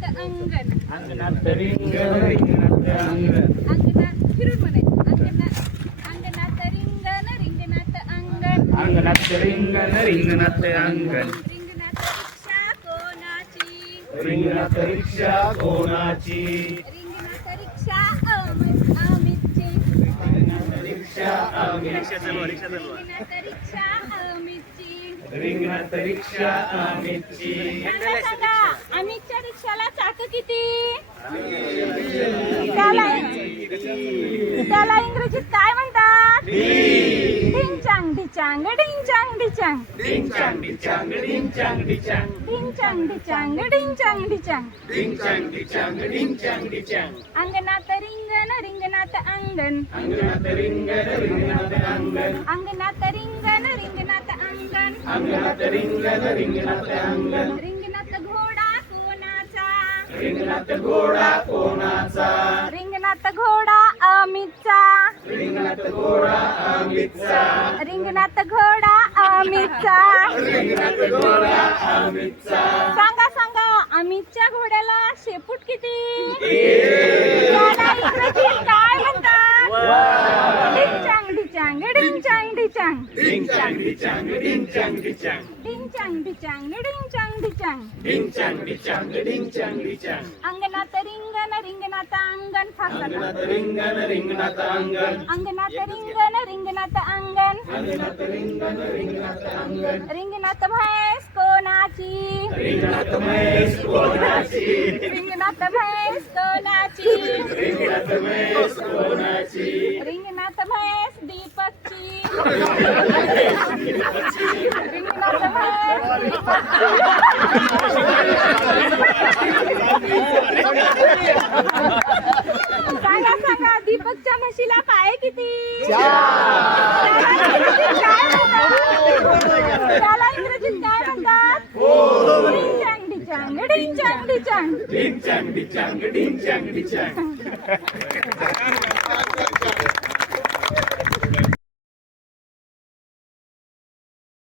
रिंगणात अंगण अंगणात रिंगण रिंगणात अंगण अंगणात फिरून म्हणायचं अंगणात रिंगण रिंगणात अंगण अंगणात रिंगण रिंगणात अंगण रिंगणात रिक्षा कोणाची रिंगणात रिक्षा कोणाची रिंगणात रिक्षा अमितची रिक्षा आम्ही रिंगणात रिक्षा अमितची रिंगणात रिक्षा आम्हीची सांगा सांगा अमितच्या रिक्षाला चाक किती त्याला इंग्रजीत काय म्हणतात डिंचांग डिचांग डिंचांग डिचांग डिंचांग डिचांग डिंचांग डिचांग डिंचांग डिचांग डिंचांग डिचांग डिंचांग डिचांग डिंचांग डिचांग अंगणात रिंगण रिंगणात अंगण अंगणात रिंगण रिंगणात अंगण अंगणात रिंगण रिंगणात अंगण अंगणात रिंगण रिंगणात अंगण रिंगणात घोडा कोणाचा रिंगणात घोडा कोणाचा रिंगणात घोडा अमितचा रिंगणात घोडा आम्हीचा रिंगणात घोडा अमितचा रिंगणात घोडा आम्हीचा सांगा सांगा अमितच्या घोड्याला शेपूट किती त्याला इंग्रजीत काय म्हणतात डिंचांग डिचांग डिंचांग डिचांग डिंचांग डिचांग डिंचांग डिचांग डिंचांग डिचांग डिंचांग डिचांग डिंचांग डिचांग डिंचांग डिचांग अंगणात रिंगण रिंगणात अंगण फासा अंगणात रिंगण रिंगणात अंगण अंगणात रिंगण रिंगणात अंगण अंगणात रिंगण रिंगणात अंगण रिंगणात म्हैस कोणाची रिंगणात म्हैस कोणाची रिंगणात म्हैस कोणाची रिंगणात म्हैस कोणाची रिंगणात म्हैस दीपकची रिंगणात म्हैस सांगा सांगा दीपकच्या म्हशीला पाय किती त्याला इंग्रजीत काय म्हणतात डिंचांग डिचांग डिंचांग डिचांग डिंचांग डिचांग डिंचांग डिचांग